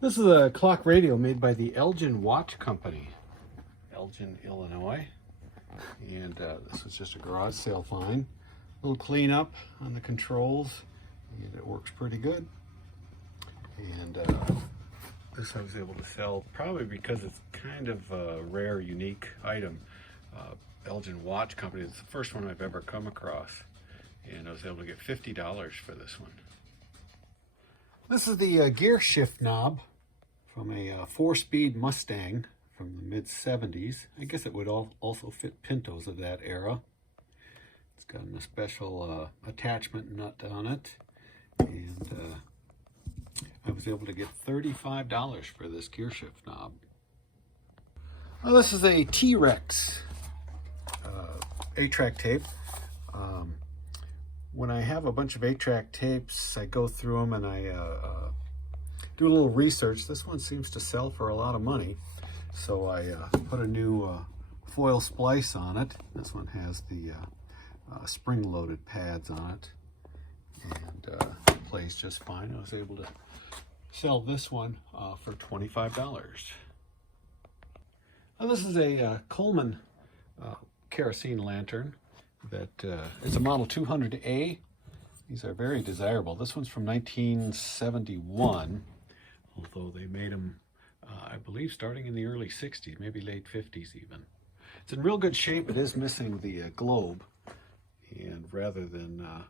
This is a clock radio made by the Elgin Watch Company, Elgin, Illinois. And this was just a garage sale find. A little cleanup on the controls, and it works pretty good. And this I was able to sell probably because it's kind of a rare, unique item. Elgin Watch Company is the first one I've ever come across, and I was able to get $50 for this one. This is the gear shift knob from a 4-speed Mustang from the mid-70s. I guess it would also fit Pintos of that era. It's got a special attachment nut on it, and I was able to get $35 for this gear shift knob. Well, this is a TRex 8-track tape. When I have a bunch of 8-track tapes, I go through them and I do a little research. This one seems to sell for a lot of money, so I put a new foil splice on it. This one has the spring-loaded pads on it, and it plays just fine. I was able to sell this one for $25. Now, this is a Coleman kerosene lantern that it's a model 200A. These are very desirable. This one's from 1971, although they made them, I believe, starting in the early 60s, maybe late 50s even. It's in real good shape. It is missing the globe, and rather than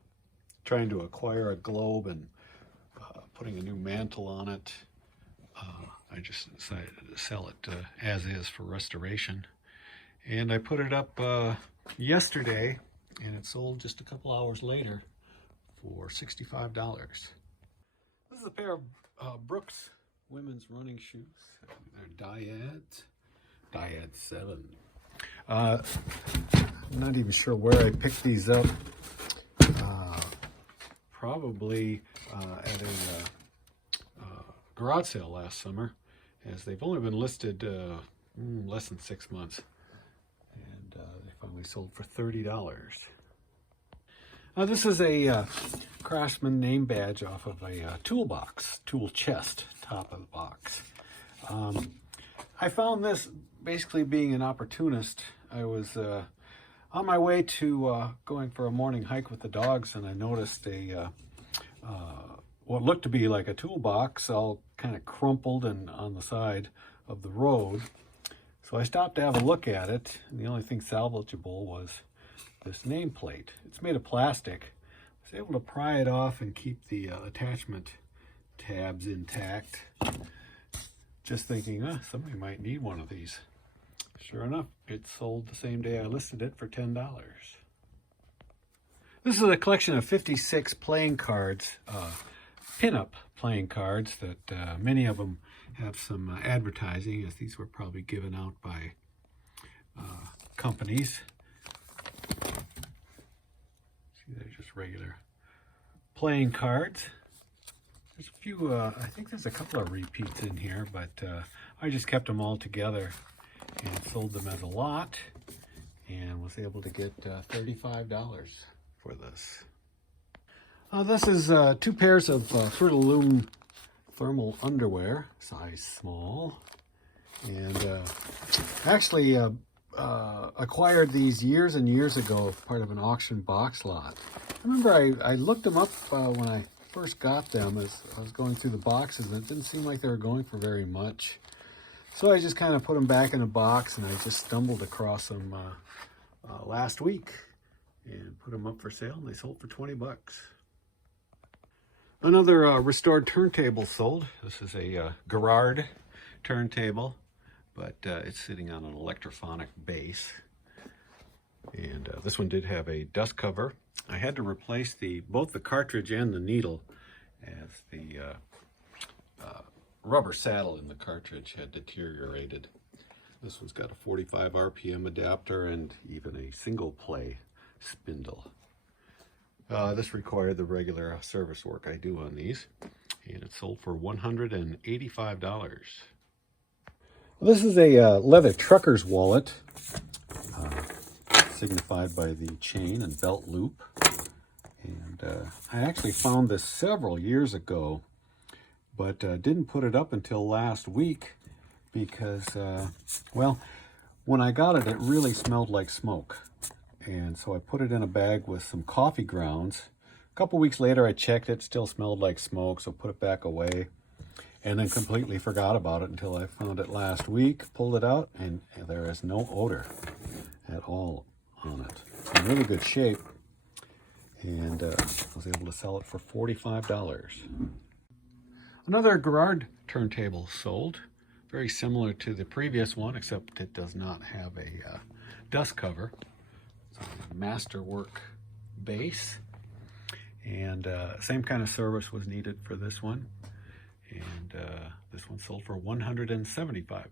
trying to acquire a globe and putting a new mantle on it, I just decided to sell it as is for restoration. And I put it up yesterday, and it sold just a couple hours later for $65. This is a pair of Brooks women's running shoes. They're Dyad 7. I'm not even sure where I picked these up. Probably at a garage sale last summer, as they've only been listed less than 6 months. And they finally sold for $30. This is a Craftsman name badge off of a toolbox, tool chest, top of the box. I found this basically being an opportunist. I was on my way to going for a morning hike with the dogs, and I noticed a what looked to be like a toolbox, all kind of crumpled and on the side of the road. So I stopped to have a look at it, and the only thing salvageable was this nameplate. It's made of plastic. I was able to pry it off and keep the attachment tabs intact. Just thinking, somebody might need one of these. Sure enough, it sold the same day I listed it for $10. This is a collection of 56 playing cards, pin-up playing cards that many of them have some advertising, as these were probably given out by companies. See, they're just regular playing cards. There's a few, I think there's a couple of repeats in here, but I just kept them all together and sold them as a lot, and was able to get $35 for this. This is 2 pairs of Fruit of Loom thermal underwear, size small, and actually acquired these years and years ago, part of an auction box lot. I remember I looked them up when I first got them as I was going through the boxes, and it didn't seem like they were going for very much. So I just kind of put them back in a box, and I just stumbled across them last week and put them up for sale, and they sold for 20 bucks. Another restored turntable sold. This is a Garrard turntable, but it's sitting on an electrophonic base. And this one did have a dust cover. I had to replace both the cartridge and the needle, as the rubber saddle in the cartridge had deteriorated. This one's got a 45 RPM adapter and even a single play spindle. This required the regular service work I do on these, and it sold for $185. This is a leather trucker's wallet, signified by the chain and belt loop. And I actually found this several years ago but didn't put it up until last week because, well, when I got it, it really smelled like smoke. And so I put it in a bag with some coffee grounds. A couple weeks later, I checked it, still smelled like smoke, so put it back away. And then completely forgot about it until I found it last week, pulled it out, and there is no odor at all on it. It's in really good shape, and I was able to sell it for $45. Another Garrard turntable sold, very similar to the previous one, except it does not have a dust cover. It's a masterwork base, and same kind of service was needed for this one, and this one sold for $175.